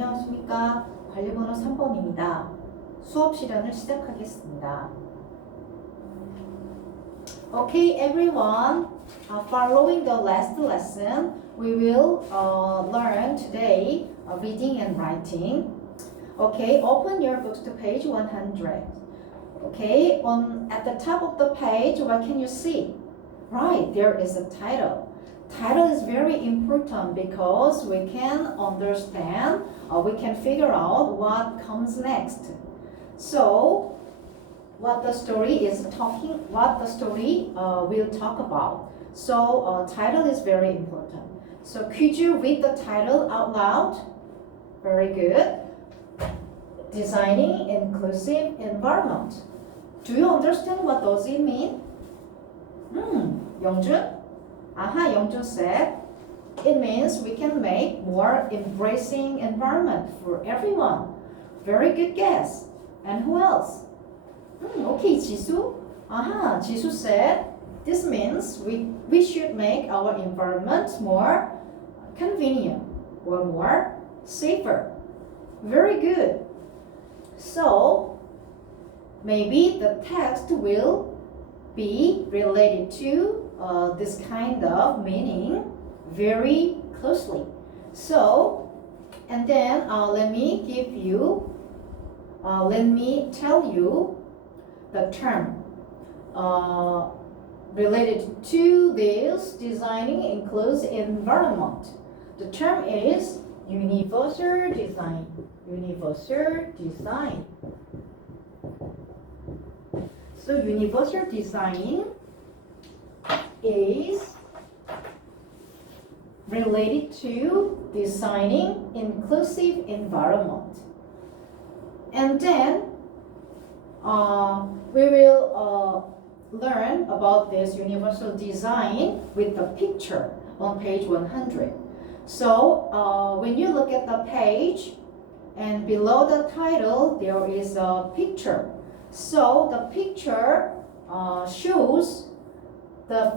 안녕하십니까. 관리번호 3번입니다. 수업 실현을 시작하겠습니다. Okay, everyone. Following the last lesson, we will learn today reading and writing. Okay, open your books to page 100. Okay, at the top of the page, what can you see? Right, there is a title. Title is very important because we can understand, we can figure out what comes next. So, what the story will talk about. So, title is very important. So, could you read the title out loud? Very good. Designing inclusive environment. Do you understand what does it mean? Youngjun? Youngjun said, it means we can make more embracing environment for everyone. Very good guess. And who else? Okay, Jisoo. Jisoo said, this means we should make our environment more convenient or more safer. Very good. So, maybe the text will be related to this kind of meaning very closely. So, and then let me tell you the term related to this designing inclusive environment. The term is universal design. Universal design. So universal design is related to designing inclusive environment. And then we will learn about this universal design with the picture on page 100. So when you look at the page and below the title there is a picture. So the picture shows the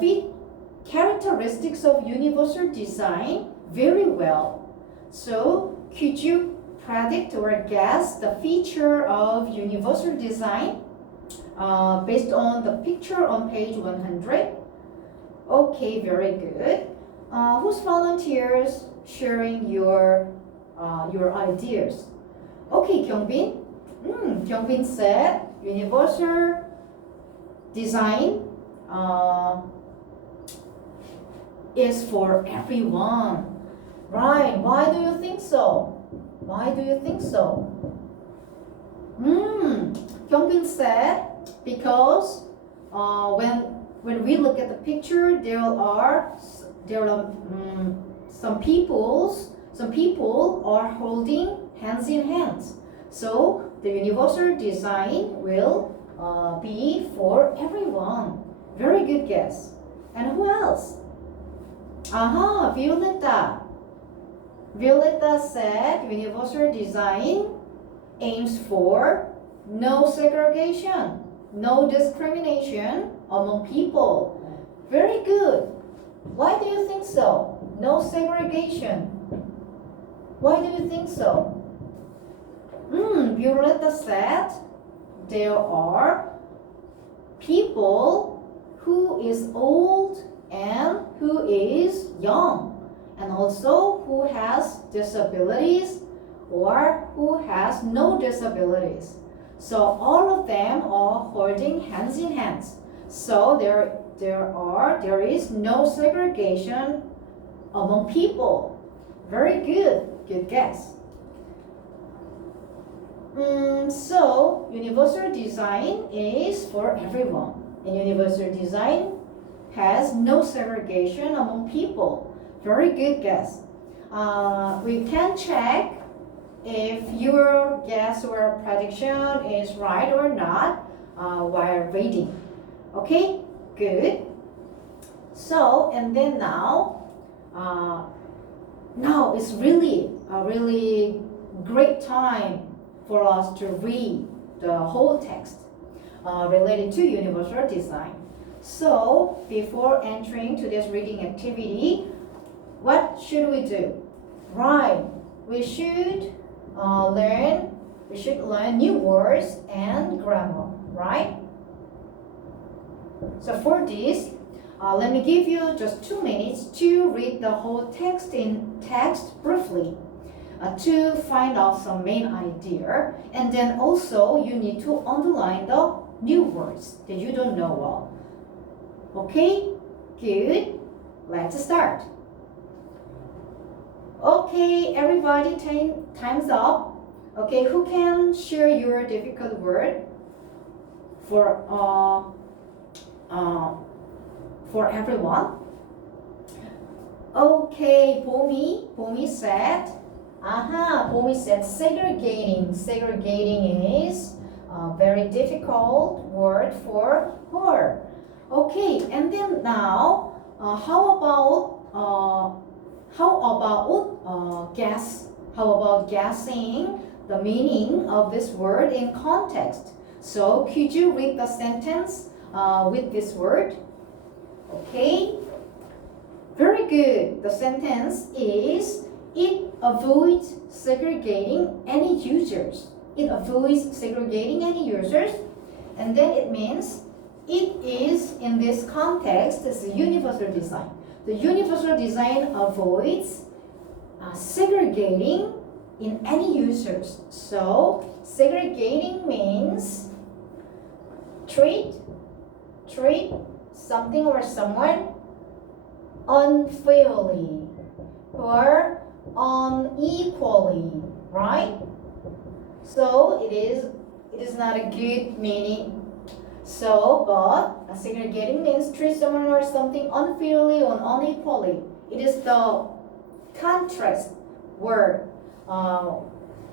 characteristics of universal design very well. So could you predict or guess the feature of universal design based on the picture on page 100? Okay, very good. Who's volunteers sharing your ideas? Okay, Kyungbin. Kyungbin said universal design is for everyone. Right, why do you think so? Why do you think so? Kyungbin said because when we look at the picture, there are some people are holding hands in hands. So the universal design will be for everyone. Very good guess. And who else? Violetta. Violetta said universal design aims for no segregation, no discrimination among people. Very good. Why do you think so? No segregation. Why do you think so? Violetta said there are people who is old and who is young, and also who has disabilities or who has no disabilities. So all of them are holding hands in hands. So there is no segregation among people. Very good. Good guess. So universal design is for everyone, and universal design has no segregation among people. Very good guess. We can check if your guess or prediction is right or not while reading. Okay, good. So, and then now it's really a really great time for us to read the whole text related to universal design. So, before entering to this reading activity, what should we do? Right, we should we should learn new words and grammar, right? So for this, let me give you just 2 minutes to read the whole text in text briefly to find out some main idea, and then also you need to underline the new words that you don't know well. Okay, good. Let's start. Okay, everybody, time's up. Okay, who can share your difficult word for everyone? Okay, Bomi said, Bomi said segregating. Segregating is a very difficult word for her. Okay, and then now, how about guessing the meaning of this word in context? So could you read the sentence with this word? Okay, very good. The sentence is, it avoids segregating any users. It avoids segregating any users, and then it means it is, in this context, is a universal design. The universal design avoids segregating in any users. So segregating means treat something or someone unfairly or unequally, right? So it is not a good meaning. So, but segregating means treat someone or something unfairly or unequally. It is the contrast word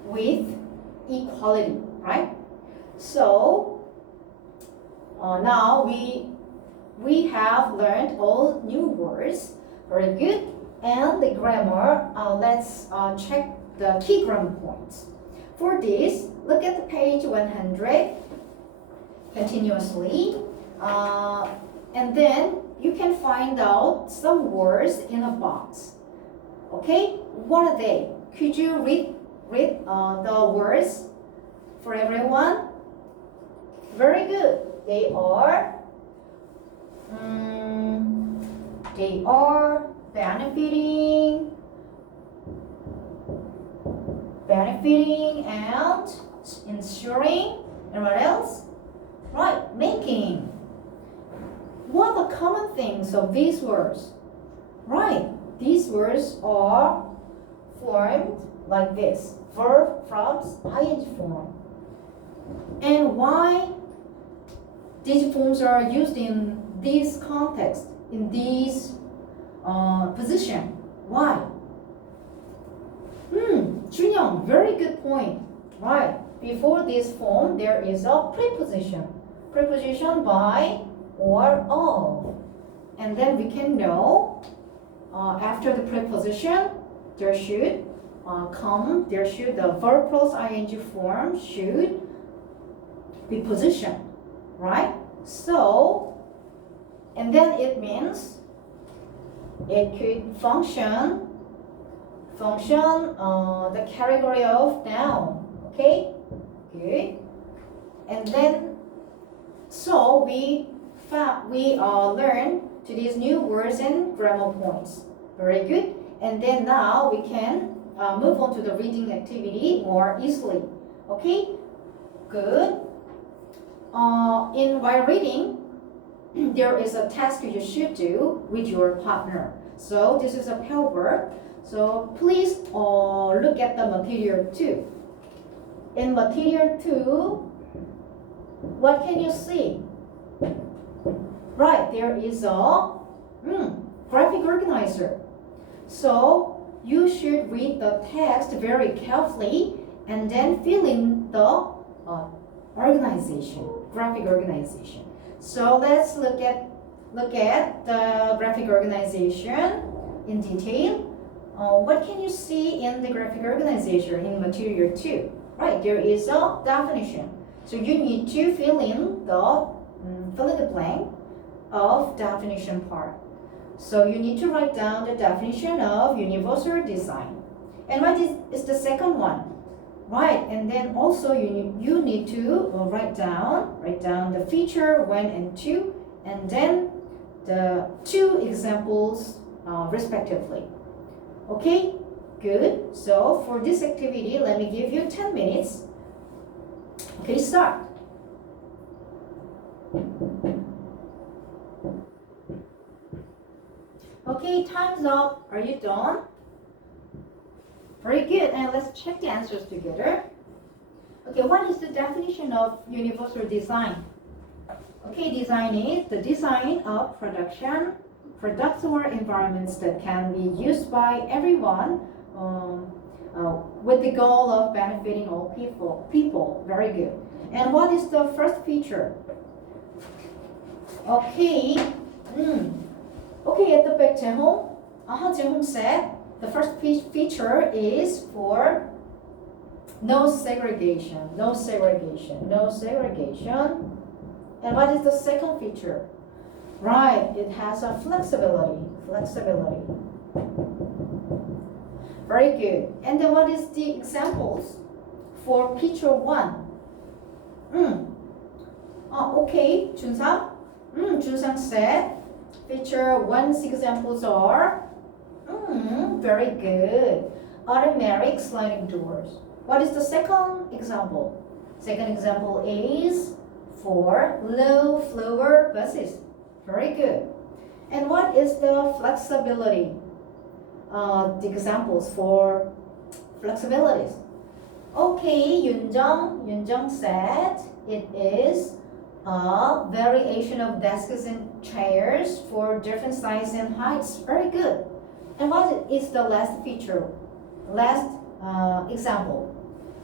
with equality, right? So now we have learned all new words. Very good. And the grammar, let's check the key grammar points. For this, look at the page 100 continuously, and then you can find out some words in a box. Okay, what are they? Could you read the words for everyone? Very good. They are benefiting and ensuring, and what else? Right, making. What are the common things of these words? Right, these words are formed like this. Verb, verbs, ing form. And why these forms are used in this context, in this position? Why? Junyoung, very good point. Right, before this form there is a preposition. Preposition by or of. And then we can know after the preposition there should the verb plus ing form should be positioned, right? So, and then it means it could function the category of noun. Okay, good. And then so we learn to these new words and grammar points. Very good. And then now we can move on to the reading activity more easily. Okay, good. While reading, there is a task you should do with your partner. So this is a pair work. So please look at the material 2. In material 2, what can you see? Right, there is a graphic organizer. So you should read the text very carefully and then fill in the graphic organization. So let's look at the graphic organization in detail. What can you see in the graphic organization in material 2? Right, there is a definition. So you need to fill in the blank of definition part. So you need to write down the definition of universal design. And what is the second one? Right, and then also you need to write down the feature 1 and 2, and then the 2 examples respectively. Okay, good. So for this activity, let me give you 10 minutes. Okay, start. Okay, time's up. Are you done? Very good, and let's check the answers together. Okay, what is the definition of universal design? Okay, design is the design of products or environments that can be used by everyone with the goal of benefiting all people. Very good. And what is the first feature? Okay, okay, at the back, Jae-hong said the first feature is for no segregation. And what is the second feature? Right, it has a flexibility. Very good. And then what is the examples for feature 1? Okay, Junsang. Junsang said feature 1's examples are very good. Automatic sliding doors. What is the second example? Second example is for low floor buses. Very good. And what is the flexibility? The examples for flexibilities. Okay, Yunjung said it is a variation of desks and chairs for different sizes and heights. Very good. And what is the last feature? Last example.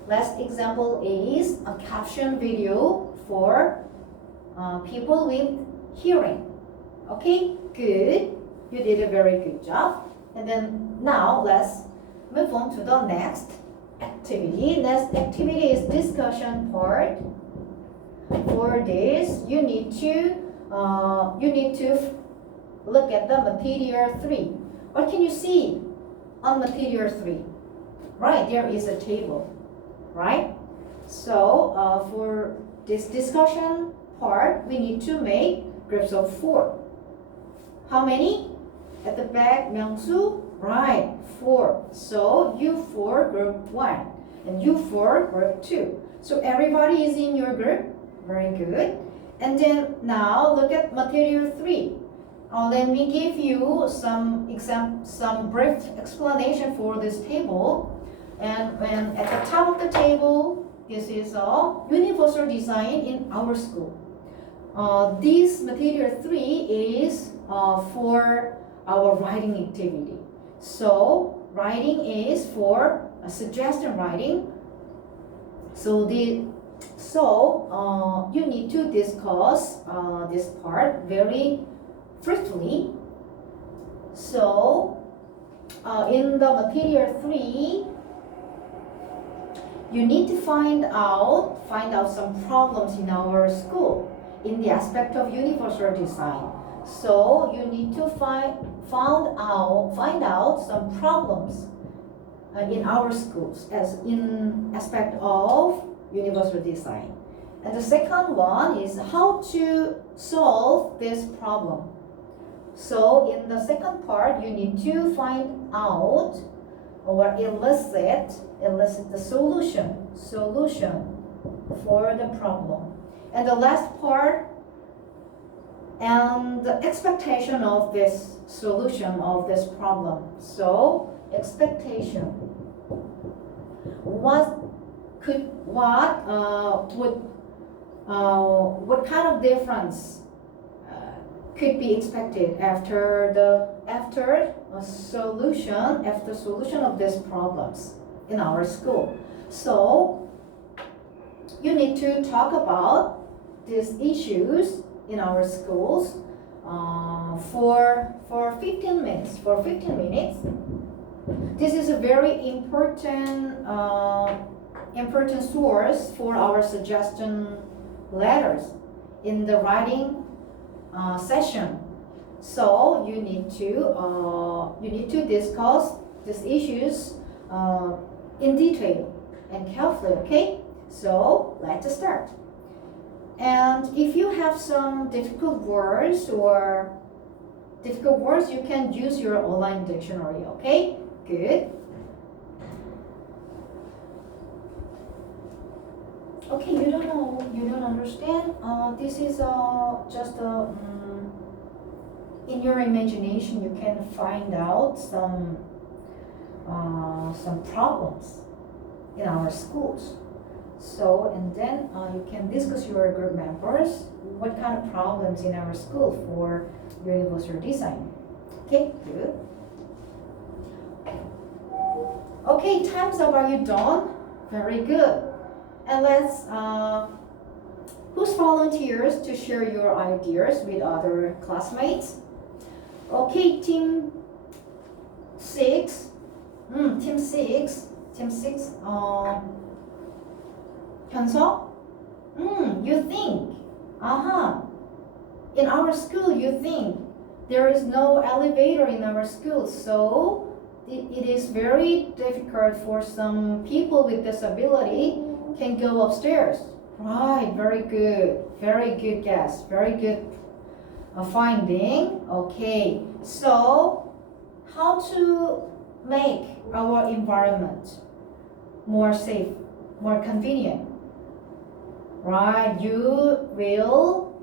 Last example is a caption video for people with hearing. Okay, good. You did a very good job. And then now let's move on to the next activity. Next activity is discussion part. For this, you need to look at the material 3. What can you see on material 3? Right, there is a table, right? So for this discussion part, we need to make groups of 4. How many? At the back, Myungsu? Right, 4. So U4 group 1 and U4 group 2. So everybody is in your group. Very good. And then now look at material 3. Let me give you some brief explanation for this table. And when at the top of the table, this is a universal design in our school. This material 3 is for our writing activity. So writing is for a suggestion writing. So you need to discuss this part very briefly. So in the material 3, you need to find out some problems in our school in the aspect of universal design. So you need to find out some problems in our schools as in aspect of universal design. And the second one is how to solve this problem. So in the second part, you need to find out or elicit the solution for the problem. And the last part, and the expectation of this solution of this problem. So expectation. What kind of difference could be expected after solution of these problems in our school? So you need to talk about these issues in our schools for 15 minutes. This is a very important source for our suggestion letters in the writing session. So you need to discuss these issues in detail. and carefully, okay? So let's start. And if you have some difficult words, you can use your online dictionary, okay? Good. Okay, you don't know, you don't understand. This is just in your imagination you can find out some problems in our schools. So, and then you can discuss your group members what kind of problems in our school for universal design. Okay, good. Okay, time's up. Are you done? Very good. And let's, who's volunteers to share your ideas with other classmates? Okay, team 6. Team 6. Hyunsuk? You think, in our school you think there is no elevator in our school, so it is very difficult for some people with disability can go upstairs. Right, very good guess, very good finding. Okay, so how to make our environment more safe, more convenient? Right, you will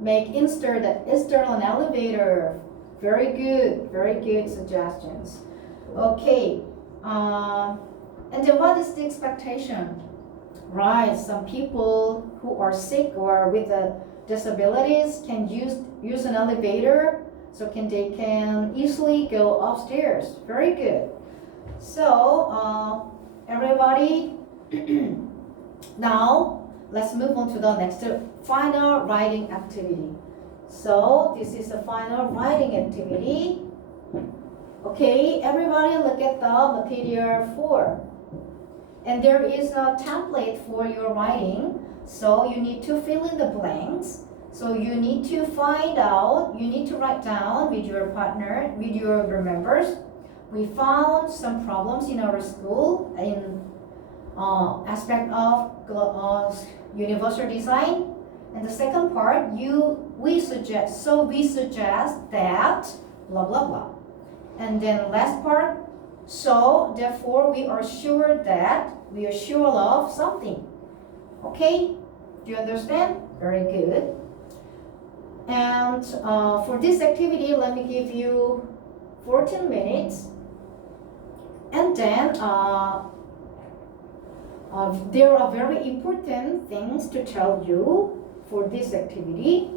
make external elevator. Very good suggestions. Okay, and then what is the expectation? Right, some people who are sick or with disabilities can use an elevator, so they can easily go upstairs. Very good. So everybody. Now, let's move on to the next final writing activity. So, this is the final writing activity. Okay, everybody look at the material 4. And there is a template for your writing. So, you need to fill in the blanks. So, you need to write down with your partner, with your group members. We found some problems in our school in aspect of universal design, and the second part we suggest that blah blah blah, and then last part, so therefore we are sure of something. Okay, do you understand? Very good. And for this activity, let me give you 14 minutes, and then there are very important things to tell you for this activity.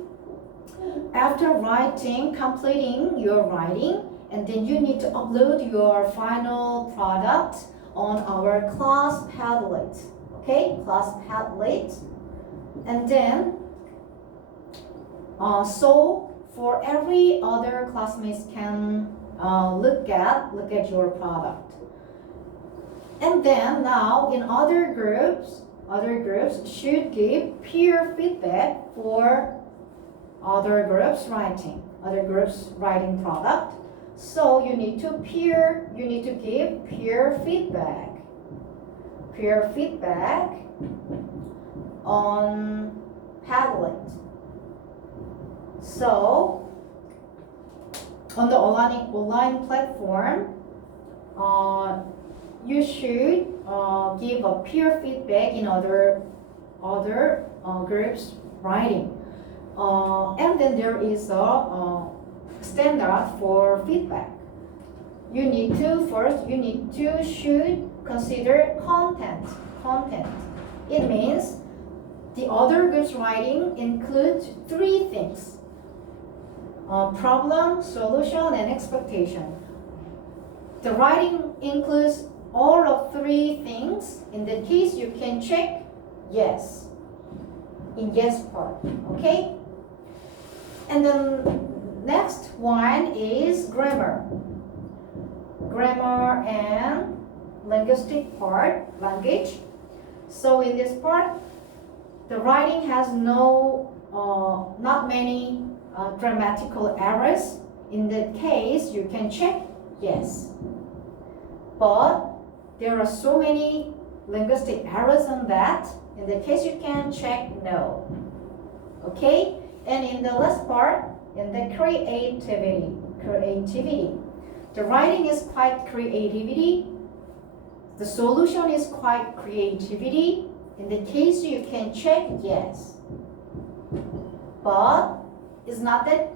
After completing your writing, and then you need to upload your final product on our class Padlet. Okay, class Padlet. And then, so for every other classmates can look at your product. And then now in other groups should give peer feedback for other groups writing product. So you need to give peer feedback on Padlet. So on the online platform, you should give a peer feedback in other groups writing, and then there is a standard for feedback. You need to should consider content. It means the other groups writing includes 3 things: problem, solution, and expectation. The writing includes all of 3 things. In that case, you can check yes in yes part. Okay? And then next one is grammar and linguistic part, language. So in this part, the writing has not many grammatical errors. In that case, you can check yes. But there are so many linguistic errors on that. In the case you can check no. Okay? And in the last part, in the creativity. The writing is quite creativity. The solution is quite creativity. In the case you can check yes. But it's not that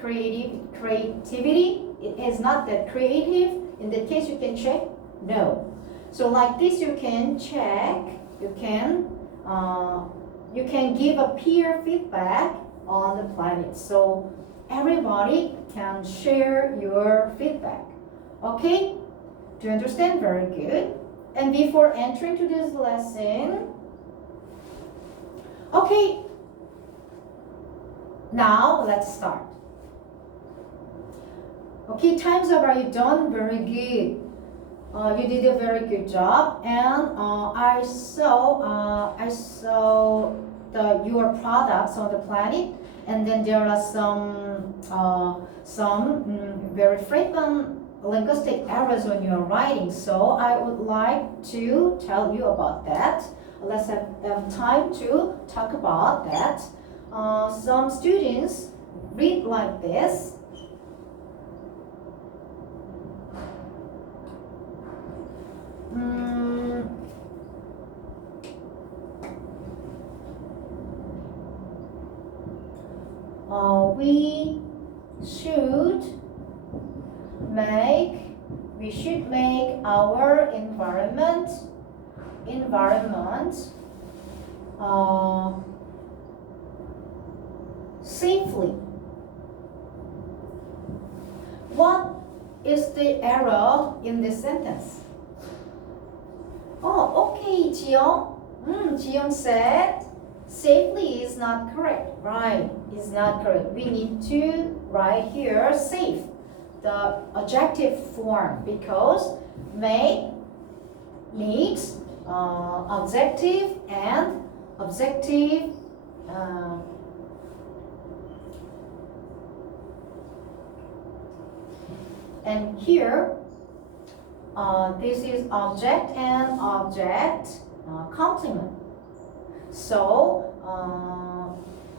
creativity. It is not that creative. In that case you can check no. So like this you can check. You can give a peer feedback on the planet. So everybody can share your feedback. Okay? Do you understand? Very good. And before entering to this lesson, okay, now let's start. Okay, time's up. Are you done? Very good. You did a very good job, and I saw your products on the planet, and then there are some very frequent linguistic errors on your writing. So I would like to tell you about that. Let's have time to talk about that. Some students read like this. We should make our environment safely. What is the error in this sentence? Oh, okay, Jiyoung. Jiyoung said safely is not correct. Right, is not correct. We need to write here safe, the adjective form, because make needs objective and objective and here this is object and object complement. So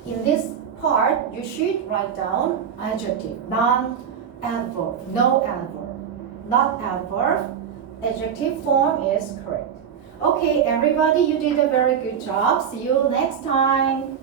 in this part you should write down adjective, non-adverb, no adverb, not adverb. Adjective form is correct. Okay, everybody, you did a very good job. See you next time.